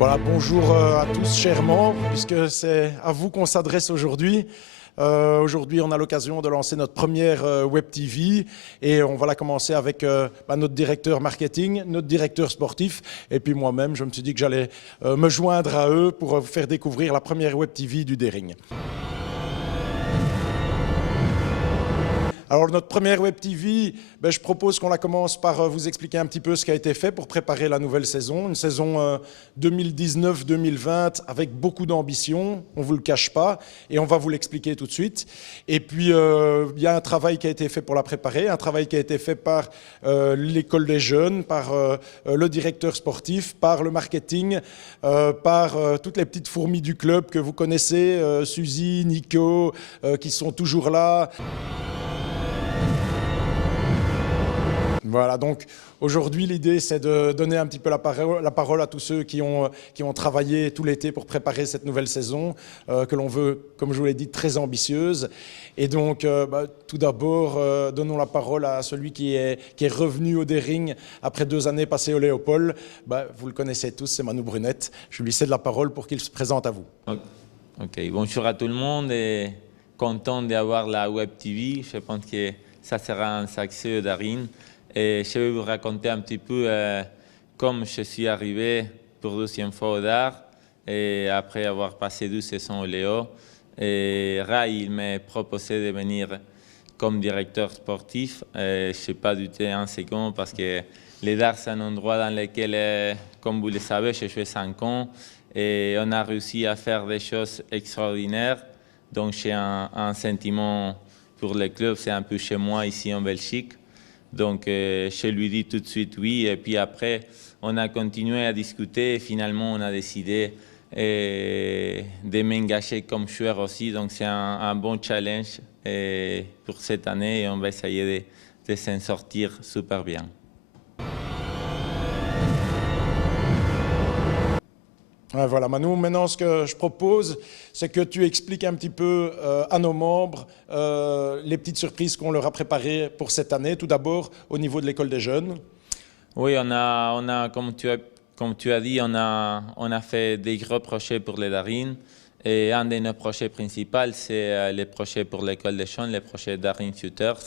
Voilà, bonjour à tous chers membres, puisque c'est à vous qu'on s'adresse aujourd'hui. Aujourd'hui, on a l'occasion de lancer notre première Web TV et on va la commencer avec notre directeur marketing, notre directeur sportif et puis moi-même, je me suis dit que j'allais me joindre à eux pour vous faire découvrir la première Web TV du Dering. Alors notre première Web TV, je propose qu'on la commence par vous expliquer un petit peu ce qui a été fait pour préparer la nouvelle saison. Une saison 2019-2020 avec beaucoup d'ambition, on ne vous le cache pas, et on va vous l'expliquer tout de suite. Et puis il y a un travail qui a été fait pour la préparer, un travail qui a été fait par l'école des jeunes, par le directeur sportif, par le marketing, par toutes les petites fourmis du club que vous connaissez, Suzy, Nico, qui sont toujours là. Voilà, donc aujourd'hui l'idée c'est de donner un petit peu la parole à tous ceux qui ont travaillé tout l'été pour préparer cette nouvelle saison, que l'on veut, comme je vous l'ai dit, très ambitieuse. Et donc tout d'abord, donnons la parole à celui qui est revenu au Dering après 2 années passées au Léopold. Vous le connaissez tous, c'est Manu Brunette. Je lui cède la parole pour qu'il se présente à vous. Ok, bonjour à tout le monde et content d'avoir la Web TV. Je pense que ça sera un succès au Dering. Et je vais vous raconter un petit peu comment je suis arrivé pour 2e fois au DAR et après avoir passé 2 saisons au Léo. Et Ray, il m'a proposé de venir comme directeur sportif. Je n'ai pas douté un second parce que le DAR, c'est un endroit dans lequel, comme vous le savez, j'ai joué 5 ans et on a réussi à faire des choses extraordinaires. Donc j'ai un sentiment pour le club, c'est un peu chez moi ici en Belgique. Donc, je lui dis tout de suite oui. Et puis après, on a continué à discuter et finalement, on a décidé de m'engager comme joueur aussi. Donc, c'est un bon challenge pour cette année et on va essayer de s'en sortir super bien. Voilà, Manu, maintenant ce que je propose, c'est que tu expliques un petit peu à nos membres les petites surprises qu'on leur a préparées pour cette année. Tout d'abord, au niveau de l'école des jeunes. Oui, on a comme tu as dit, on a fait des gros projets pour les Dering. Et un de nos projets principaux, c'est les projets pour l'école des jeunes, les projets Dering Futures.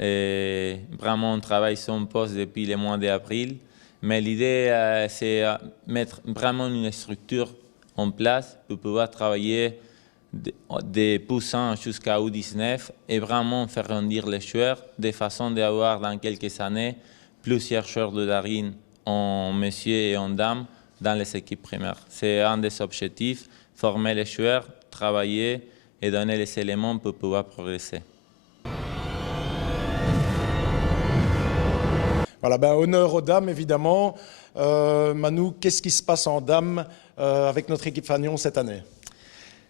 Et vraiment, on travaille sur un poste depuis le mois d'avril. Mais l'idée, c'est mettre vraiment une structure en place pour pouvoir travailler des poussins jusqu'à U19 et vraiment faire grandir les joueurs de façon d'avoir dans quelques années plusieurs joueurs de Dering en messieurs et en dames dans les équipes primaires. C'est un des objectifs, former les joueurs, travailler et donner les éléments pour pouvoir progresser. Voilà, honneur aux dames, évidemment. Manu, qu'est-ce qui se passe en dames avec notre équipe Fagnon cette année?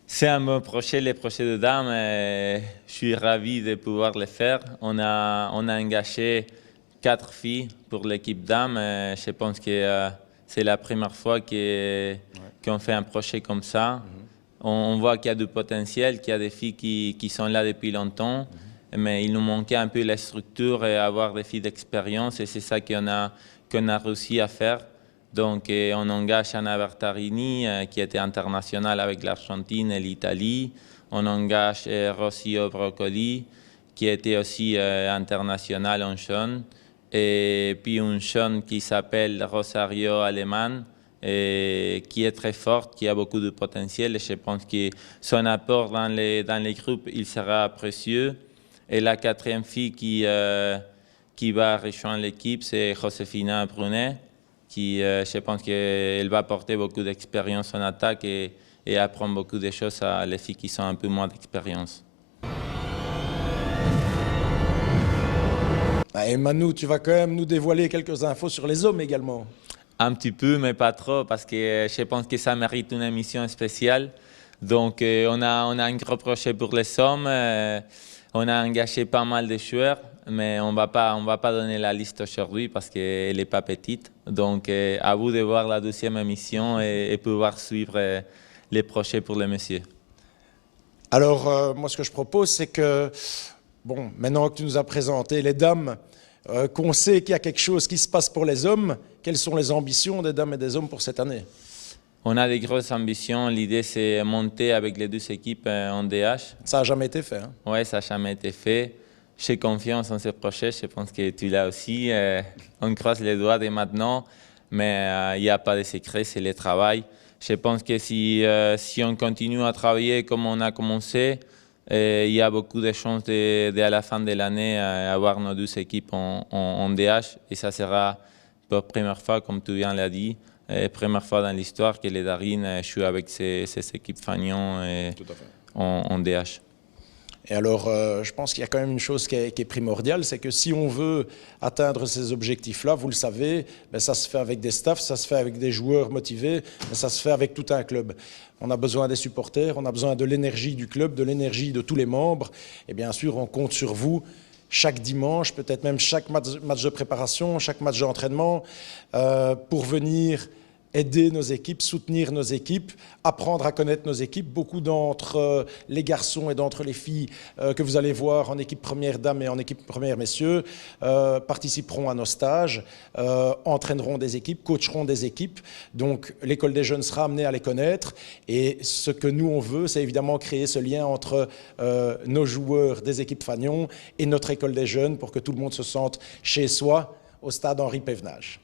C'est un bon projet, les projets de dames. Je suis ravi de pouvoir le faire. On a engagé 4 filles pour l'équipe dames. Je pense que c'est la première fois qu'on fait un projet comme ça. On voit qu'il y a du potentiel, qu'il y a des filles qui sont là depuis longtemps. Mais il nous manquait un peu la structure et avoir des filles d'expérience et c'est ça qu'on a réussi à faire. Donc on engage Anna Bertarini qui était internationale avec l'Argentine et l'Italie. On engage Rocio Broccoli qui était aussi internationale en jeune. Et puis une jeune qui s'appelle Rosario Aleman qui est très forte, qui a beaucoup de potentiel et je pense que son apport dans les groupes il sera précieux. Et la 4e fille qui va rejoindre l'équipe, c'est Josefina Brunet, qui, je pense qu'elle va apporter beaucoup d'expérience en attaque et apprendre beaucoup de choses à les filles qui sont un peu moins d'expérience. Et Manu, tu vas quand même nous dévoiler quelques infos sur les hommes également. Un petit peu, mais pas trop, parce que je pense que ça mérite une émission spéciale. Donc, on a un gros projet pour les hommes. On a engagé pas mal de joueurs, mais on va pas donner la liste aujourd'hui parce qu'elle n'est pas petite. Donc, à vous de voir la 2e émission et pouvoir suivre les projets pour les messieurs. Alors, moi, ce que je propose, c'est que, maintenant que tu nous as présenté les dames, qu'on sait qu'il y a quelque chose qui se passe pour les hommes, quelles sont les ambitions des dames et des hommes pour cette année? On a des grosses ambitions. L'idée, c'est monter avec les 2 équipes en DH. Ça n'a jamais été fait. Hein. Oui, ça n'a jamais été fait. J'ai confiance en ce projet. Je pense que tu l'as aussi. On croise les doigts dès maintenant. Mais il n'y a pas de secret, c'est le travail. Je pense que si on continue à travailler comme on a commencé, il y a beaucoup de chances à la fin de l'année avoir nos 2 équipes en DH. Et ça sera pour la première fois, comme tu viens de le dire, première fois dans l'histoire que les Darines jouent avec ces équipes Fagnon en DH. Et alors, je pense qu'il y a quand même une chose qui est primordiale, c'est que si on veut atteindre ces objectifs-là, vous le savez, ben ça se fait avec des staffs, ça se fait avec des joueurs motivés, mais ça se fait avec tout un club. On a besoin des supporters, on a besoin de l'énergie du club, de l'énergie de tous les membres. Et bien sûr, on compte sur vous chaque dimanche, peut-être même chaque match de préparation, chaque match d'entraînement, pour venir aider nos équipes, soutenir nos équipes, apprendre à connaître nos équipes. Beaucoup d'entre les garçons et d'entre les filles que vous allez voir en équipe première dames et en équipe première messieurs participeront à nos stages, entraîneront des équipes, coacheront des équipes. Donc l'école des jeunes sera amenée à les connaître. Et ce que nous on veut, c'est évidemment créer ce lien entre nos joueurs des équipes Fagnon et notre école des jeunes pour que tout le monde se sente chez soi au stade Henri Pévenage.